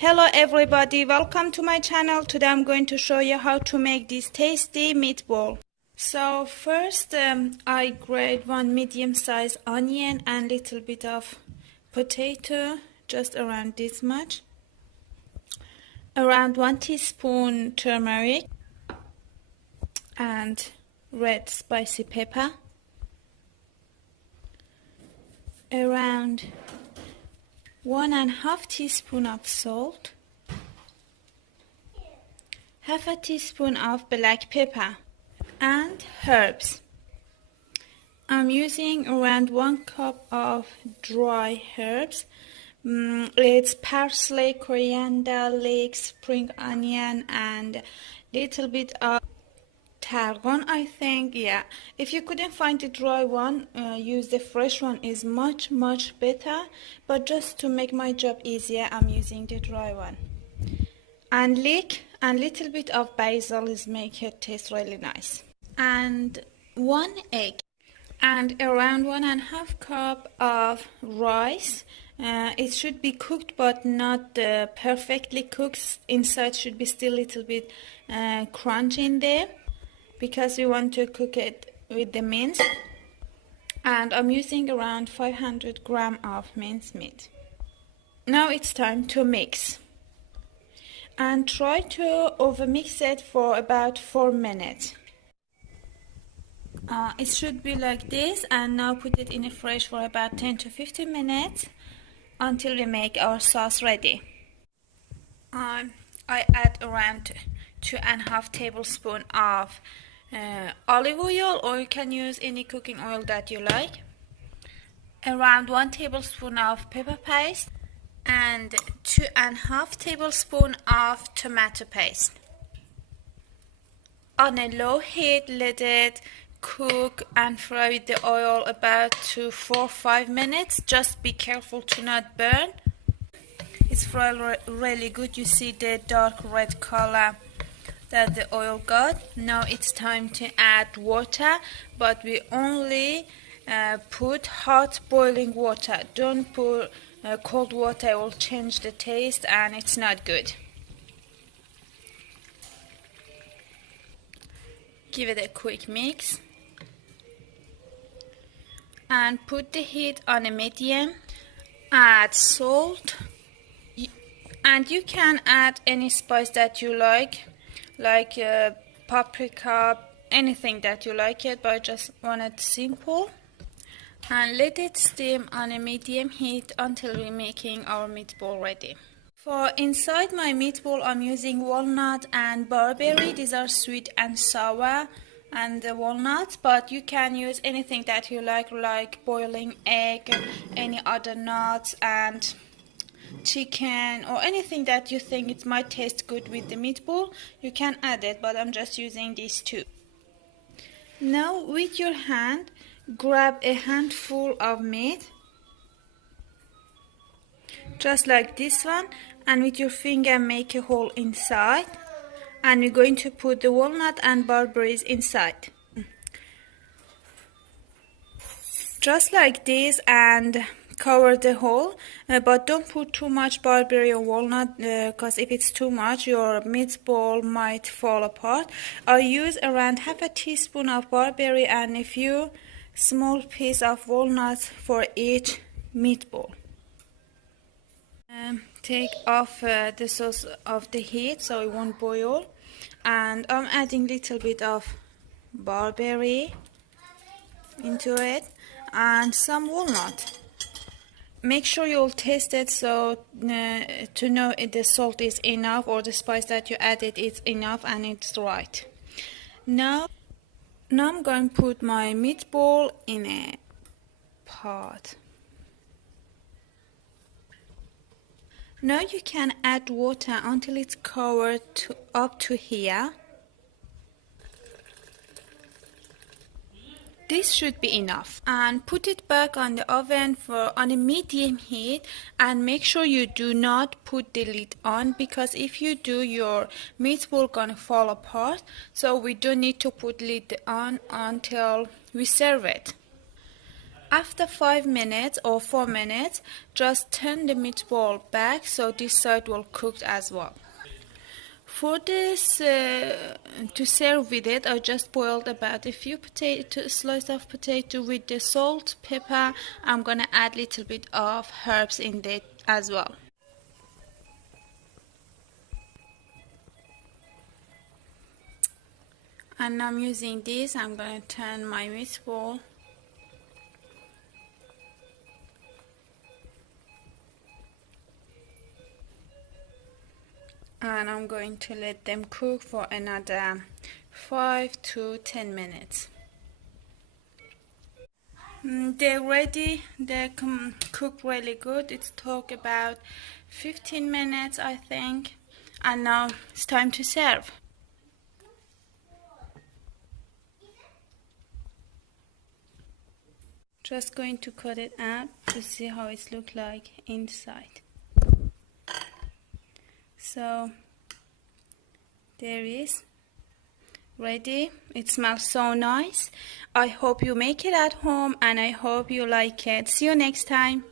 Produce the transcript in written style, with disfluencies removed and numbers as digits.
Hello everybody, welcome to my channel. Today I'm going to show you how to make this tasty meatball. So first I grate one medium-sized onion and little bit of potato, just around this much. Around 1 teaspoon turmeric and red spicy pepper. Around 1.5 teaspoon of salt, half a teaspoon of black pepper, and herbs. I'm using around 1 cup of dry herbs. It's parsley, coriander leeks, spring onion, and little bit of tarragon, I think. Yeah, if you couldn't find the dry one, use the fresh one, is much better, but just to make my job easier I'm using the dry one. And leek and little bit of basil is make it taste really nice. And 1 egg and around 1.5 cup of rice. It should be cooked but not perfectly cooked. Inside should be still a little bit crunchy in there, because we want to cook it with the mince. And I'm using around 500 grams of minced meat. Now it's time to mix. And try to overmix it for about 4 minutes. It should be like this, and now put it in the fridge for about 10 to 15 minutes until we make our sauce ready. I add around 2.5 tablespoons of olive oil, or you can use any cooking oil that you like. Around 1 tablespoon of pepper paste and 2.5 tablespoons of tomato paste. On a low heat, let it cook and fry with the oil about 4-5 minutes. Just be careful to not burn. It's fried really good. You see the dark red color that the oil got. Now it's time to add water, but we only put hot boiling water. Don't put cold water, it will change the taste and it's not good. Give it a quick mix and put the heat on a medium. Add salt, and you can add any spice that you like paprika, anything that you like it, but I just want it simple. And let it steam on a medium heat until we're making our meatball ready. For inside my meatball, I'm using walnut and barberry. These are sweet and sour, and the walnuts, but you can use anything that you like boiling egg, any other nuts, and chicken, or anything that you think it might taste good with the meatball. You can add it, but I'm just using these two. Now with your hand, grab a handful of meat, just like this one, and with your finger make a hole inside, and we're going to put the walnut and barberries inside. Just like this, and cover the hole, but don't put too much barberry or walnut, because if it's too much your meatball might fall apart. I use around half a teaspoon of barberry and a few small pieces of walnuts for each meatball. Take off the sauce of the heat so it won't boil, and I'm adding little bit of barberry into it and some walnut. Make sure you'll taste it so to know if the salt is enough or the spice that you added is enough and it's right. Now I'm going to put my meatball in a pot. Now you can add water until it's covered up to here. This should be enough, and put it back on the oven on a medium heat, and make sure you do not put the lid on, because if you do your meatball gonna fall apart. So we don't need to put lid on until we serve it. After 5 minutes or 4 minutes, just turn the meatball back so this side will cook as well. For this, to serve with it, I just boiled about a few slices of potato with the salt, pepper. I'm gonna add a little bit of herbs in it as well. And now I'm using this. I'm gonna turn my meatball. And I'm going to let them cook for another 5 to 10 minutes. They're ready. They cook really good. It took about 15 minutes, I think. And now it's time to serve. Just going to cut it out to see how it looks like inside. So there is ready. It smells so nice. I hope you make it at home and I hope you like it. See you next time.